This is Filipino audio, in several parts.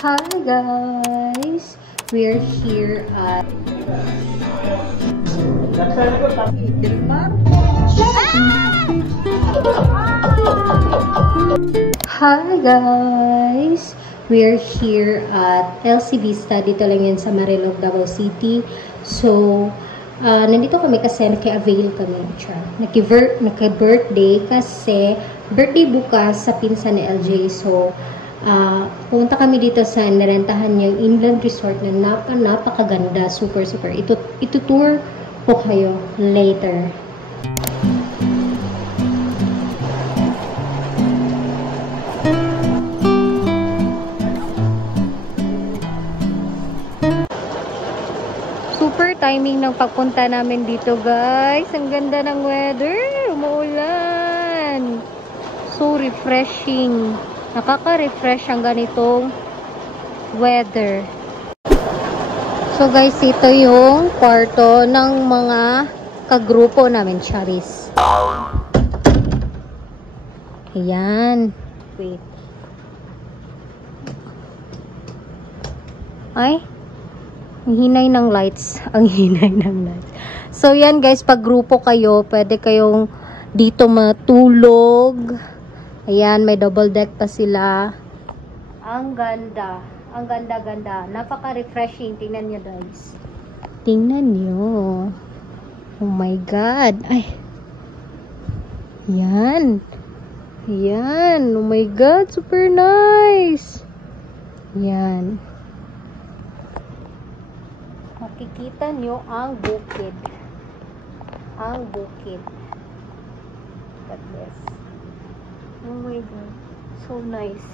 Hi guys! We're here at Hi guys! We're here at LC Vista. Dito lang yan sa Marilog, Davao City. So, nandito kami kasi naki-avail kami. Naki-birthday kasi birthday bukas sa pinsan ni LJ. So, pumunta kami dito sa narentahan niyang inland resort na napakaganda. Super. Itutour po kayo later. Super timing ng pagpunta namin dito, guys. Ang ganda ng weather. Umuulan. So refreshing. Nakaka-refresh ang ganitong weather. So guys, ito yung kwarto ng mga kagrupo namin, Charis. Ayan. Wait. Ay, ang hinay ng lights. Ang hinay ng lights. So yan guys, pag grupo kayo, pwede kayong dito matulog. Ayan, may double deck pa sila. Ang ganda. Ang ganda-ganda. Napaka-refreshing. Tingnan nyo, guys. Tingnan nyo. Oh my God. Ay. Yan. Yan. Oh my God. Super nice. Yan. Makikita nyo ang bukid. Ang bukid. Look at this. Oh my God, so nice.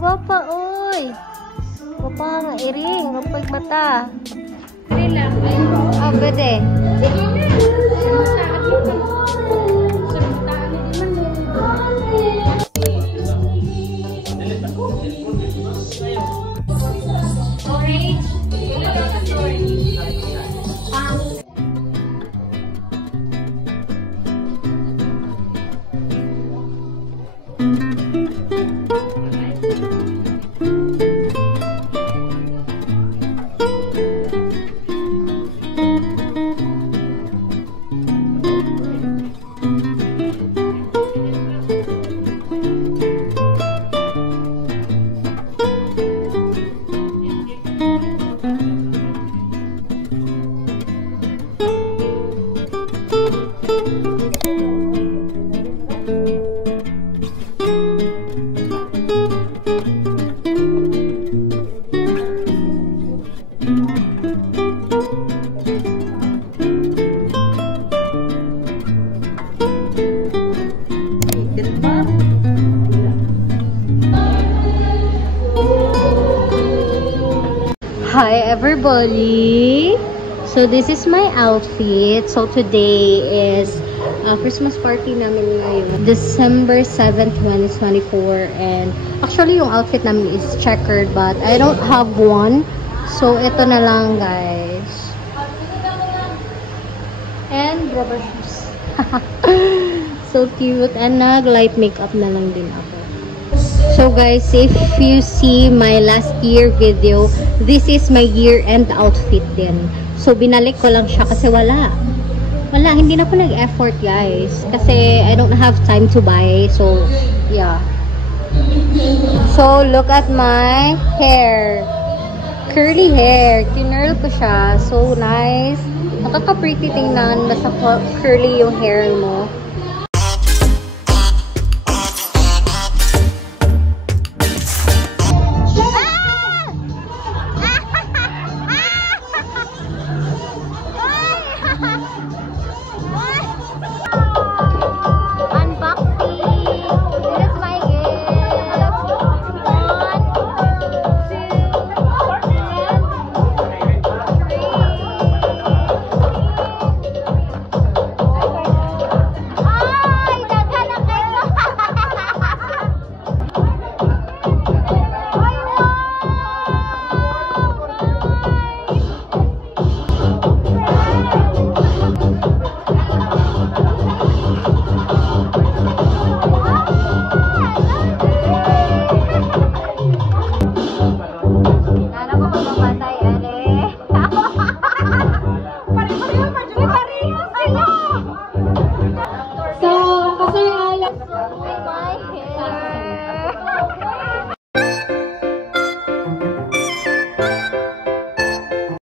Gwapa, oy. Gwapa nga, iring. Gwapag mata. Pwede lang. Pwede. Hi everybody! So this is my outfit. So today is Christmas party namin ngayon. December 7th, 2024. And actually yung outfit namin is checkered but I don't have one. So ito na lang guys. And rubber shoes. So cute. And nag-light makeup na lang din ako. So guys, if you see my last year video, this is my year-end outfit din. So binalik ko lang siya kasi wala, hindi na po nag-effort guys. Kasi I don't have time to buy. So, yeah. So, look at my hair. Curly hair. Kinurl ko siya. So nice. Nakaka-pretty tingnan, basta curly yung hair mo.